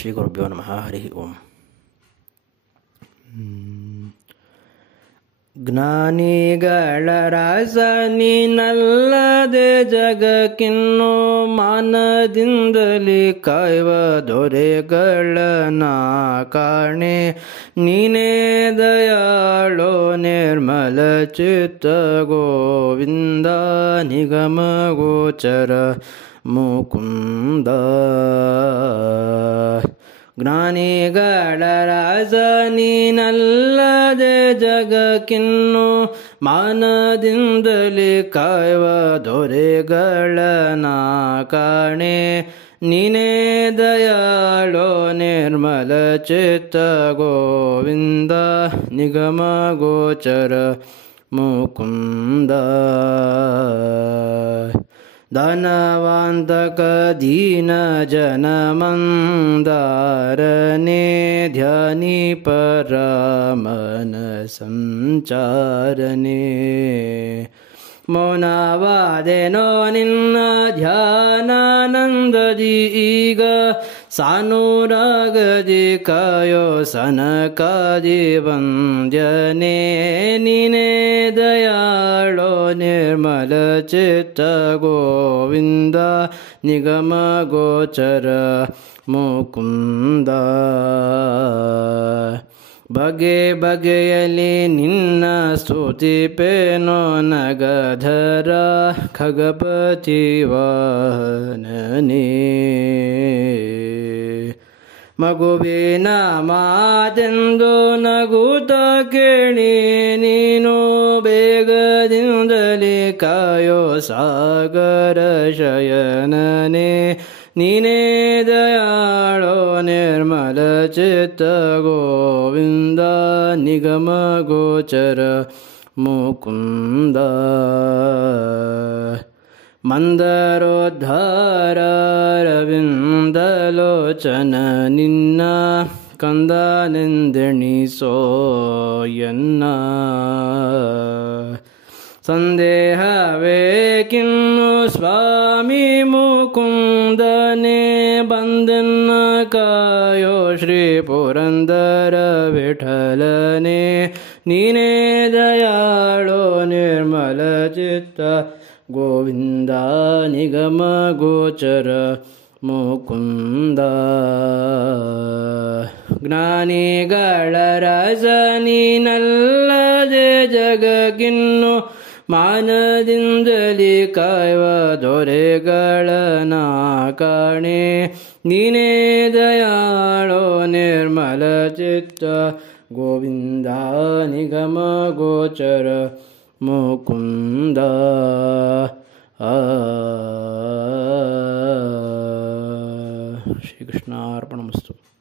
ಶ್ರೀ ಗುರುಭ್ಯೋ ನಮಃ. ಹರಿ ಓಂ. ಜ್ಞಾನಿಗಳ ರಾಸನಿನಲ್ಲದೆ ಜಗಕ್ಕಿನ್ನು ಮಾನದಿಂದಲೇ ಕಾಯುವ ದೊರೆಗಳನ ಕಾಣೆ. ನೀನೇ ದಯಾಳೋ ನಿರ್ಮಲ ಚಿತ್ತ ಗೋವಿಂದ ನಿಗಮ ಗೋಚರ ಮುಕುಂದ. ಜ್ಞಾನಿಗಳ ರಾಸನಿನಲ್ಲದೆ ಜಗಕ್ಕಿನ್ನು ಮಾನದಿಂದಲೇ ಕಾಯುವ ದೊರೆಗಳನ ಕಾಣೆ. ನೀನೇ ದಯಾಳೋ ನಿರ್ಮಲ ಚಿತ್ತ ಗೋವಿಂದ ನಿಗಮ ಗೋಚರ ಮುಕುಂದ. ದಾನವಾಂತಕ ದೀನ ಜನ ಮಂದಾರನೆ ಧ್ಯಾನಿ ಪರಮನ ಸಂಚಾರನೆ. ಮೌನವಾದೆನೋ ನಿನ್ನ ಧ್ಯಾನಾನಂದದಿ ಈಗ ಸಾನುರಾಗದಿ ಕಾಯೋ ಸನಕಾದಿ ವಂದ್ಯನೆ. ನೀನೇ ದಯಾಳೋ ನಿರ್ಮಲ ಚಿತ್ತ ಗೋವಿಂದ ನಿಗಮ ಗೋಚರ ಮುಕುಂದ. ಬಗೆ ಬಗೆಯಲಿ ನಿನ್ನ ಸ್ತುತಿಪೇನೋ ನಗಧರ ಖಗಪತಿ ವಾಹನನೇ. ಮಗುವಿನ ಮಾತೆಂದು ನಗುತ್ತ ಕೇಳಿ ನೀನು ಬೇಗದಿಂದಲೇ ಕಾಯೋ ಸಾಗರ ಶಯನನೇ. ನೀನೇ ದಯಾಳೋ ನಿರ್ಮಲ ಚಿತ್ತ ಗೋವಿಂದ ನಿಗಮ ಗೋಚರ ಮುಕುಂದ. ಮಂದರೋದ್ಧಾರ ರವಿಂದಲೋಚನ ನಿನ್ನ ಕಂದನೆಂದೆಣಿಸೋ ಎನ್ನ. ಸಂದೇಹವೇಕಿನ್ನು ಸ್ವಾಮಿ ಮುಕುಂದನೆ ಬಂದೆನ್ನ ಕಾಯೋ ಶ್ರೀ ಪುರಂದರ ವಿಠಲನೆ. ನೀನೇ ದಯಾಳೋ ನಿರ್ಮಲ ಚಿತ್ತ ಗೋವಿಂದ ನಿಗಮ ಗೋಚರ ಮುಕುಂದ. ಜ್ಞಾನಿಗಳ ರಾಸನಿನಲ್ಲದೆ ಜಗಕ್ಕಿನ್ನು ಮಾನದಿಂದಲೇ ಕಾಯುವ ದೊರೆಗಳನ ಕಾಣೆ. ನೀನೇ ದಯಾಳೋ ನಿರ್ಮಲ ಚಿತ್ತ ಗೋವಿಂದ ನಿಗಮ ಗೋಚರ ಮುಕುಂದ. ಶ್ರೀಕೃಷ್ಣಾರ್ಪಣಮಸ್ತು.